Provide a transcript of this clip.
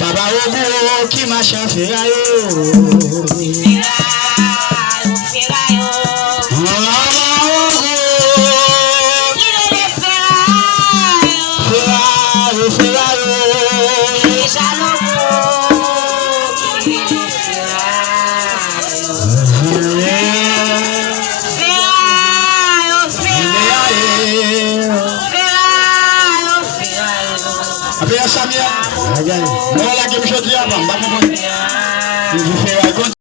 Bàbá ogun kí máa ṣàfihàn Samia, no la que me shot ya,